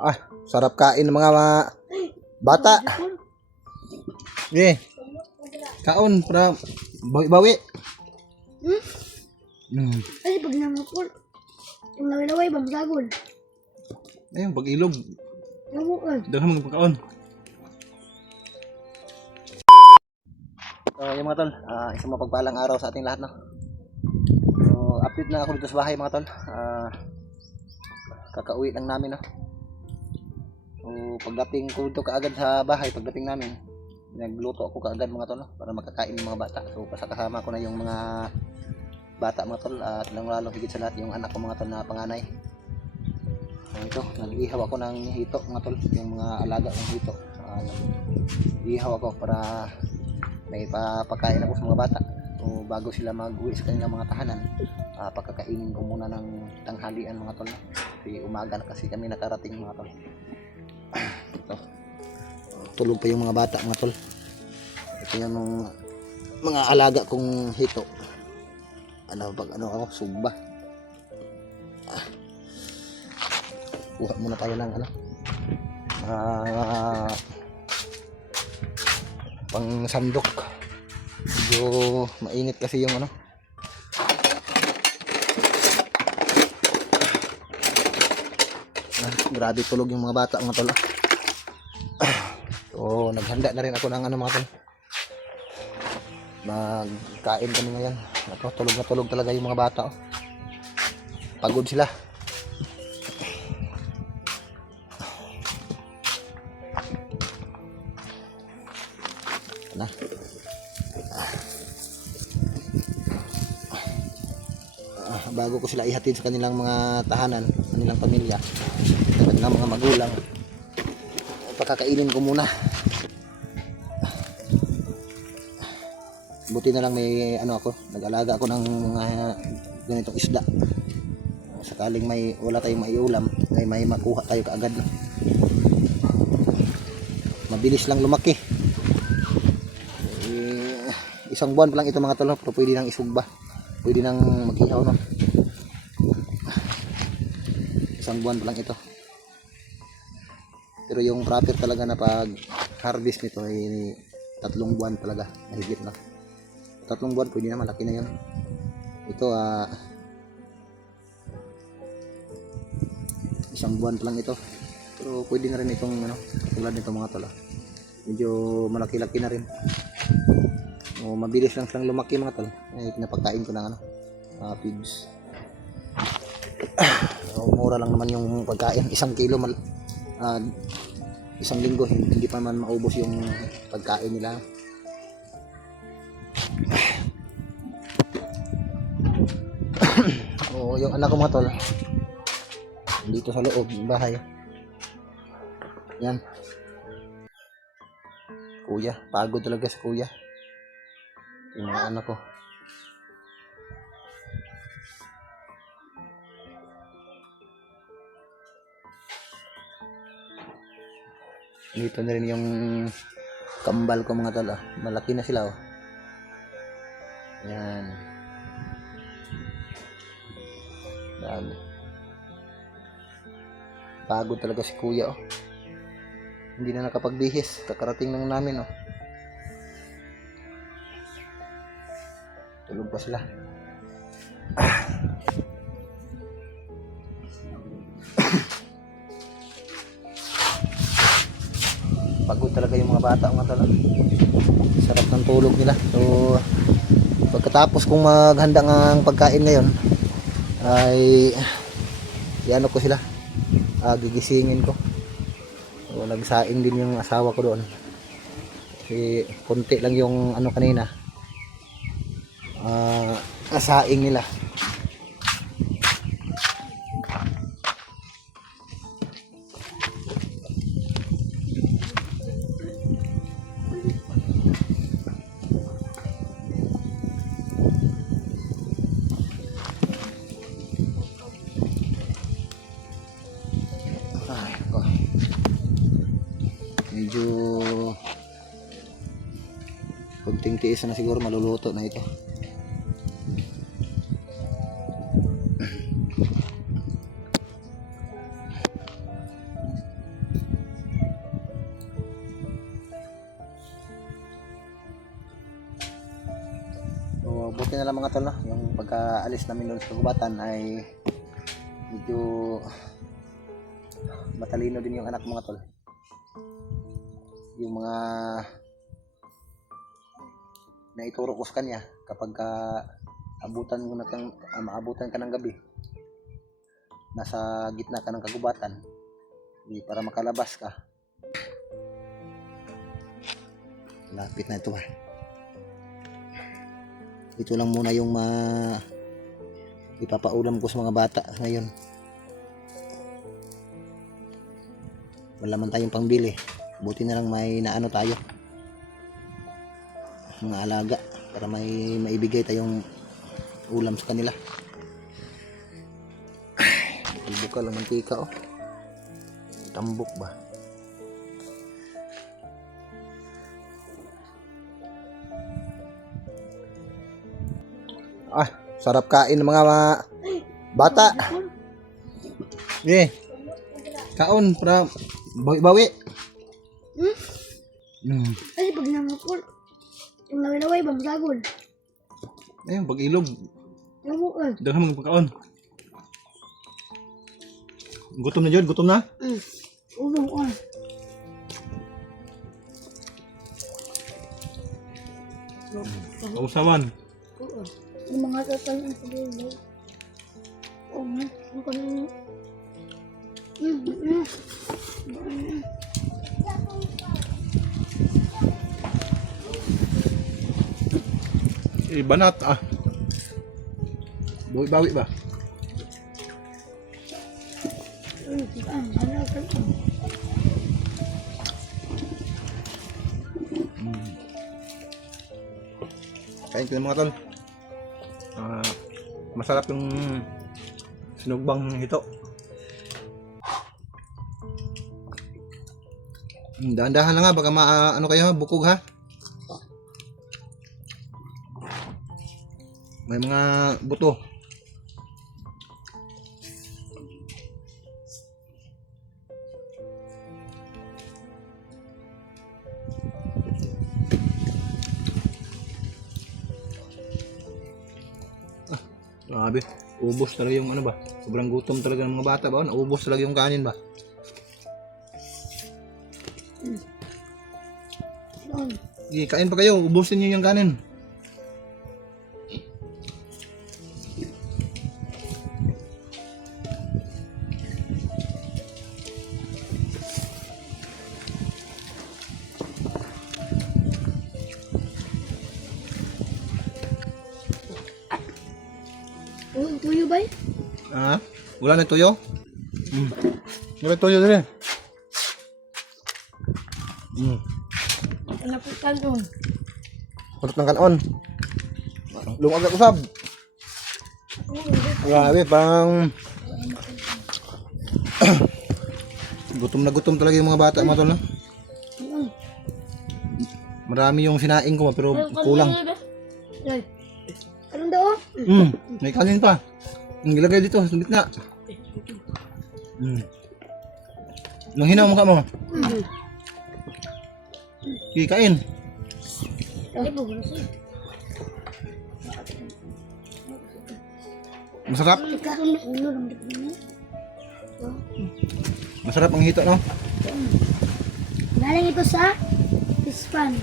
Ah, sarap kain ng mga bata. Eh, kaon para bawi-bawi. Ay, pag namukul, pag naway-naway, bamsagon. Ayun, pag-ilog. Namukul. Daghang mga pagkaon. So, yung mga tol, isang mapagpalang araw sa ating lahat, no? So, update na ako dito sa bahay, mga tol. Kakauwi lang namin, no? So, pagdating ko dito kaagad sa bahay, pagdating namin, nagluto ako kaagad, mga tol, no? Para makakain ng mga bata. So, kasama ko na yung mga bata, mga tol, at lalo higit sa lahat yung anak ko, mga tol, na panganay. So, ito, nag-ihaw ako ng hito, mga tol, yung mga alaga ng hito. Nag-ihaw ako para may papakain ako sa mga bata. So, bago sila mag-uwi sa kanilang mga tahanan, pagkakainin ko muna ng tanghalian, mga tol. Kasi umaga na kasi kami nakarating, mga tol. Ito. Tulog pa yung mga bata, mga tol. Ito yung mga alaga kong hito. Pag ako, sugba. Kuha muna tayo ng pang sandok. Medyo mainit kasi yung grabe tulog yung mga bata, mga tol. So naghanda na rin ako ng mga tol. Magkain kami ngayon. Tulog na tulog talaga yung mga bata, oh. Pagod sila. Bago ko sila ihatid sa kanilang mga tahanan, kanilang pamilya, sa kanilang mga magulang, pagkakainin ko muna. Buti na lang may ako, nag-alaga ako ng mga ganitong isda. Sakaling wala tayong maiulam, ay may makuha tayo kaagad. Mabilis lang lumaki. Isang buwan pa lang ito, mga tol, pero pwede nang isugba, pwede nang mag-ihaw, no? Isang buwan pa lang ito. Pero yung proper talaga na pag harvest nito ay 3 buwan talaga, mahigit na 3 buwan, pwede na, malaki na yan. Ito isang buwan pa lang ito, pero pwede na rin itong tulad nito, mga tol. Medyo malaki-laki na rin. Mabilis lang silang lumaki, mga tol. Pinapagkain ko ng pigs. Mura lang naman yung pagkain, 1 kilo, 1 linggo hindi pa man maubos yung pagkain nila. Yung anak ko, mga tol, dito sa loob ng bahay. Yan, kuya, pagod talaga sa kuya yung mga anak ko. Dito na rin yung kambal ko, mga tol, malaki na sila, oh. Yan, dami. Pagod talaga si kuya, oh. Hindi na nakapagbihis, kakarating lang namin, oh. Tulog pa sila. Pagod talaga yung mga bata, mga tol. Sarap ng tulog nila. So pagkatapos kong maghanda ng pagkain ngayon, ay ko sila, gigisingin ko. So nagsaing din yung asawa ko doon, kasi konti lang yung kanina, saing nila. Medyo kunting tiis na siguro, maluluto na ito. buti na lang mga tol, no? Yung pagkaalis namin doon sa kagubatan ay medyo matalino din yung anak mga tol. Yung mga naituro ko sa kanya kapag maabutan ka ng gabi, nasa gitna ka ng kagubatan, para makalabas ka. Lapit na ito. Ito lang muna yung ipapaulam ko sa mga bata ngayon. Wala man tayong pangbili, buti na lang may naano tayo, mga alaga, para may maibigay tayong ulam sa kanila. Bukal ang mantika, oh. Tambok ba? Sarap kain ng mga bata. Kaon para bawi-bawi. Kasi pag namukul, yung laway-laway ba masagol? Ayun, pag ilog. Namukul. Daghan mga pagkaon. Gutom na, Jod? Gutom na? Ulo ko. Kausawan. Yung mga tatay ang sabihin. Oo nga. Yung kanina. Banat, bawi-bawi ba? Kain ko ng mga tol. Masarap yung sinugbang hito. Dahan-dahan lang ha, baka ano kayo ha, bukog ha. May mga buto. Grabe, ubos talaga yung ano ba? Sobrang gutom talaga ng mga bata ba? Naubos talaga yung kanin ba? Sige, kain pa kayo, ubusin niyo yung kanin. Tuyo ba eh? Wala na tuyo? Wala tuyo din. Lapit ka doon. Kulot ng kanon. Lungag na usab. Grabe, parang gutom na gutom talaga yung mga bata mga tol, no? Marami yung sinaing ko pero kulang. Anong daw? May kanin pa. Ang gilagay dito sa gitna. Nung hinaw mo ka mo. Sige, kain. Masarap. Masarap ang hito, no? Galing ito sa fish pan.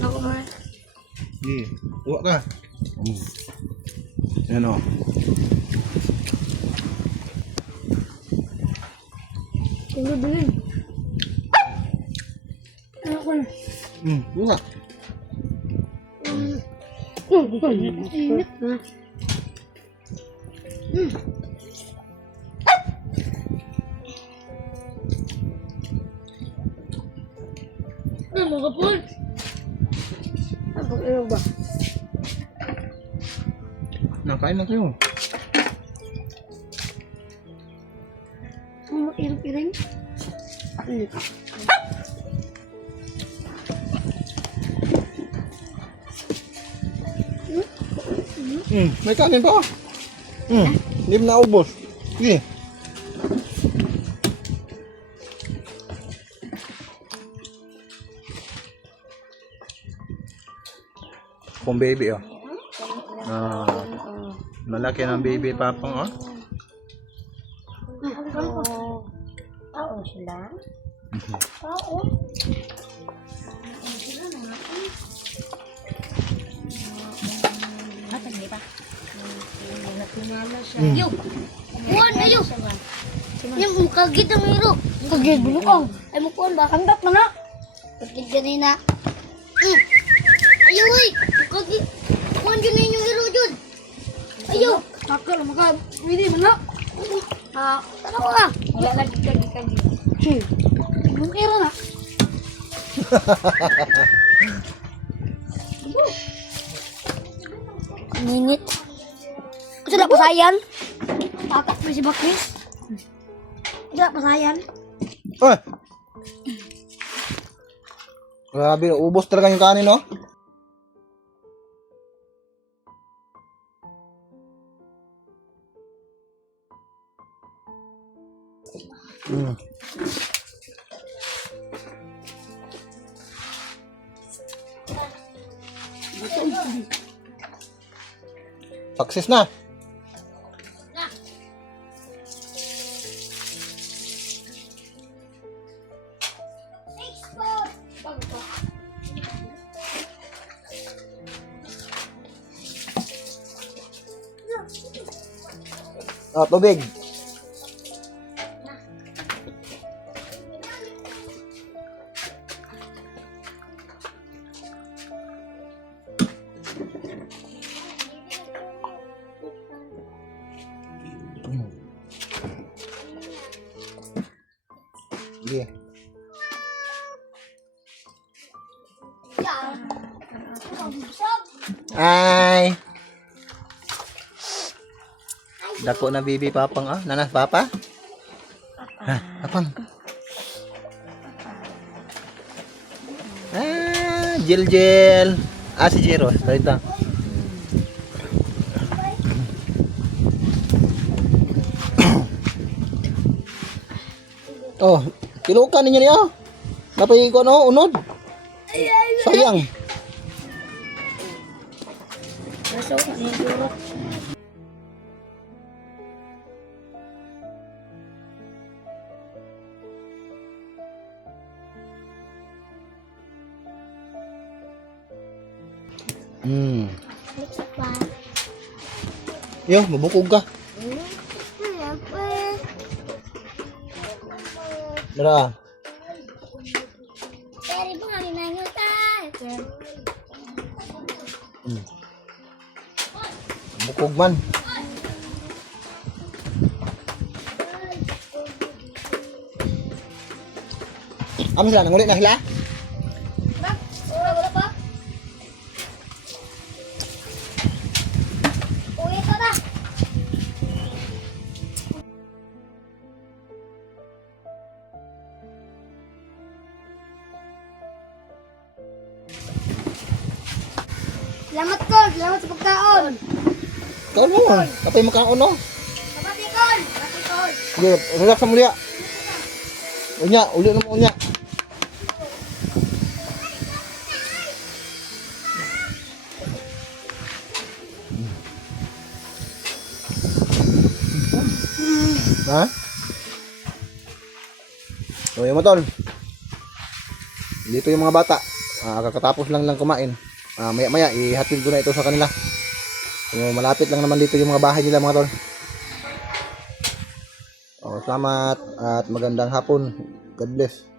Ako mo. Sige, tuwa ka. Yan o. Tulog din. Ano ko na? Tuwa. Init na. Ano ka po? Ano ba? Nakain na kayo. Ano iring-iring? May kanin pa. Hindi mo naubos. Sige. Kung baby, oh. Malaki ng baby papang, oh. Tao sila. Tao. Yung! Kuhan na yung! Yung mukagit ang hiro. Mukagit bulukong. Ay mukuhan ba? Kandat na na. Mukagit ganina. Ayaw ay! Mukagit. Kuhan dyan na yung hiro dyan. Ayaw! Kakal, maka. Hindi man na. Tanaw ka. Wala lagi kagi. Yung hiro na. Minit. Sudah pasayan. Tatak na si Bakris. Sudah pasayan. Ay! Grabe, ubos talaga yung kanin, no? Paksis na. Oh, tubig. Sige. Ay. Dako na bibi papang, ah. Nanas papa? Ha, papang. Jel. Si Jero. Ito. Oh, kilukan ninyo niya. Napay ko ano, unod. Sayang. Masuk na yung hiro. Yo, mabukog ka. Dara. Dari ba kami nangyutan? Bukog man. Amo sila nangulit na sila. Wala pa? Uwi ka na. Salamat Kol, salamat sa pagkaon. Kaon mo. Kapay mo kaon, no? Sabati Kol, sabati Kol. Sige, relax sa mulia. Unya, uli na mo unya. Ha? So, yung matol. Dito yung mga bata. Kakatapos lang kumain. Maya-maya, ihatid ko na ito sa kanila. So, malapit lang naman dito yung mga bahay nila, mga tol. Salamat at magandang hapon. God bless.